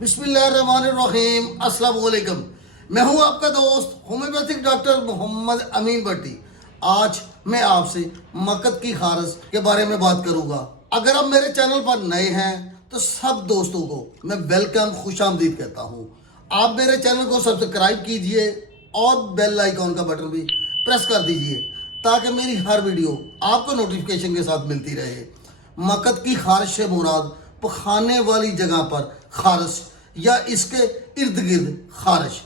बिस्मिल्लाहिर्रहमानिर्रहीम। अस्सलाम वालेकुम। मैं हूं आपका दोस्त होम्योपैथिक डॉक्टर मोहम्मद अमीन भट्टी। आज मैं आपसे मकद की खारश के बारे में बात करूंगा। अगर आप मेरे चैनल पर नए हैं तो सब दोस्तों को मैं वेलकम खुशामदीद कहता हूं। आप मेरे चैनल को सब्सक्राइब कीजिए और बेल आइकॉन का बटन भी प्रेस कर दीजिए ताकि मेरी हर वीडियो आपको नोटिफिकेशन के साथ मिलती रहे। मकद की खारिश से मुराद पखाने वाली जगह पर खारिश या इसके इर्द गिर्द खारिश।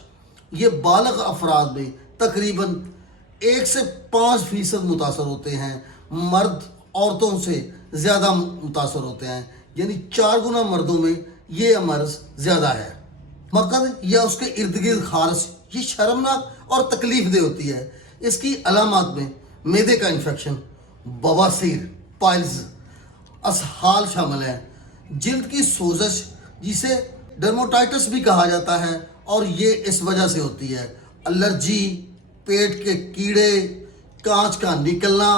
ये बालग अफराद में तकरीबन 1 से 5% मुतासर होते हैं। मर्द औरतों से ज़्यादा मुतासर होते हैं, यानी 4 गुना मर्दों में ये मर्ज ज़्यादा है। मकद या उसके इर्द गिर्द खारिश ये शर्मनाक और तकलीफ दे होती है। इसकी अलामात में मैदे का इन्फेक्शन, बवासीर, पाइल्स, असहाल शामिल हैं। जिल्द की सोजश जिसे डर्मोटाइटिस भी कहा जाता है और ये इस वजह से होती है। एलर्जी, पेट के कीड़े, कांच का निकलना,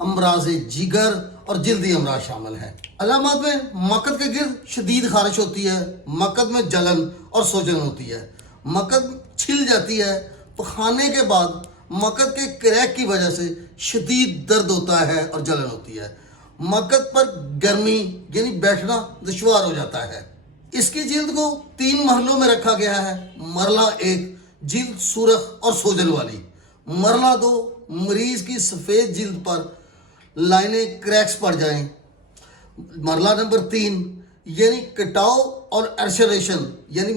अमराज जिगर और जल्दी अमराज शामिल हैं। अलामात में मकद के गिर्द शदीद खारिश होती है। मकद में जलन और सोजन होती है। मकद छिल जाती है। पखाने के बाद मकद के क्रैक की वजह से शदीद दर्द होता है और जलन होती है। मकद पर गर्मी यानी बैठना दुश्वार हो जाता है। इसकी जिल्द को 3 मरलों में रखा गया है। मरला 1 जिल्द सुरख और सोजन वाली। मरला 2 मरीज की सफ़ेद जिल्द पर लाइनें क्रैक्स पड़ जाएं। मरला नंबर 3 यानी कटाव और अर्शरेशन यानी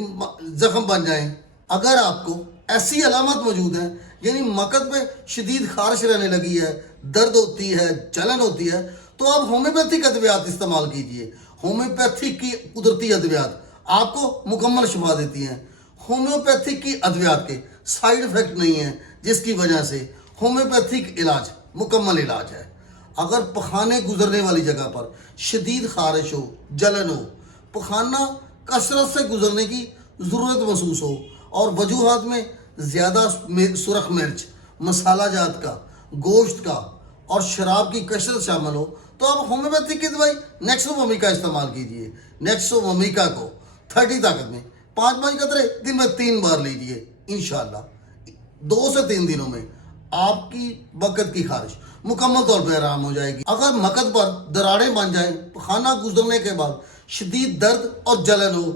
जख्म बन जाएं। अगर आपको ऐसी अलामत मौजूद हैं, यानी मकद में शदीद खारिश रहने लगी है, दर्द होती है, जलन होती है, तो आप होम्योपैथिक अद्वियात इस्तेमाल कीजिए। होम्योपैथिक की कुदरती अद्वियात आपको मुकम्मल शिफा देती हैं। होम्योपैथिक की अद्वियात के साइड इफ़ेक्ट नहीं हैं, जिसकी वजह से होम्योपैथिक इलाज मुकम्मल इलाज है। अगर पखाने गुजरने वाली जगह पर शदीद खारिश हो, जलन हो, पखाना कसरत से गुजरने की ज़रूरत महसूस हो और वजूहात में ज़्यादा सुरख मिर्च, मसाला जात का, गोश्त का और शराब की कसरत शामिल हो, तो आप होम्योपैथिक की दवाई नेक्सोवोमिका इस्तेमाल कीजिए। नेक्सोवोमिका को 30 ताकत में 5-5 कतरे दिन में 3 बार लीजिए। इंशाल्लाह 2 से 3 दिनों में आपकी मकद की खारिश मुकम्मल तौर पर आराम हो जाएगी। अगर मकद पर दरारें बन जाएं, पखाना गुजरने के बाद शदीद दर्द और जलन हो,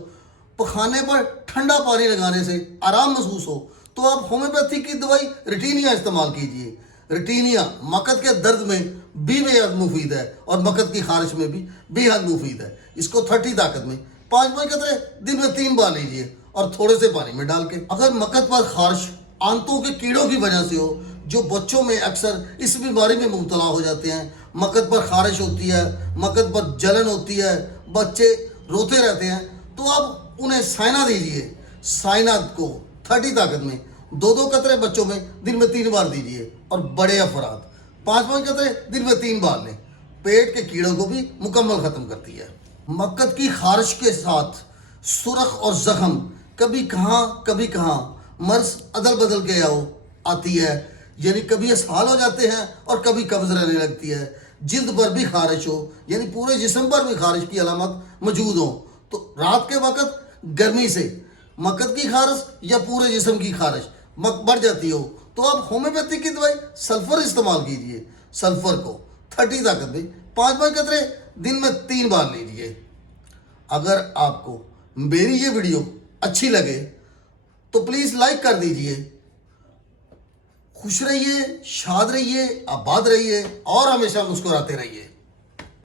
पखाने पर ठंडा पानी लगाने से आराम महसूस हो, तो आप होम्योपैथिक की दवाई रेटिनिया इस्तेमाल कीजिए। रेटिनिया मकद के दर्द में भी बेहद मुफीद है और मकद की खारिश में भी बेहद मुफीद है। इसको 30 ताकत में 5-5 कतरे दिन में 3 बार लीजिए और थोड़े से पानी में डाल के। अगर मकद पर खारिश आंतों के कीड़ों की वजह से हो, जो बच्चों में अक्सर इस बीमारी में मुब्तला हो जाते हैं, मकद पर खारिश होती है, मकद पर जलन होती है, बच्चे रोते रहते हैं, तो आप उन्हें साइना दीजिए। साइना को 30 ताकत में 2-2 कतरे बच्चों में दिन में 3 बार दीजिए और बड़े अफराद 5-5 कतरे दिन में 3 बार लें। पेट के कीड़ों को भी मुकम्मल ख़त्म करती है। मकद की खारिश के साथ सुरख और जख्म कभी कहाँ मर्ज अदल बदल के आती है, यानी कभी असहाल हो जाते हैं और कभी कब्ज रहने लगती है। जिल्द पर भी खारिश हो, यानी पूरे जिस्म पर भी खारिश की अलामत मौजूद हो, तो रात के वक्त गर्मी से मकद की खारिश या पूरे जिस्म की खारिश बढ़ जाती हो, तो आप होम्योपैथिक की दवाई सल्फर इस्तेमाल कीजिए। सल्फर को 30 ताकत में 5-5 कतरे दिन में 3 बार लीजिए। अगर आपको मेरी ये वीडियो अच्छी लगे तो प्लीज़ लाइक कर दीजिए। खुश रहिए, शाद रहिए, आबाद रहिए और हमेशा मुस्कुराते रहिए।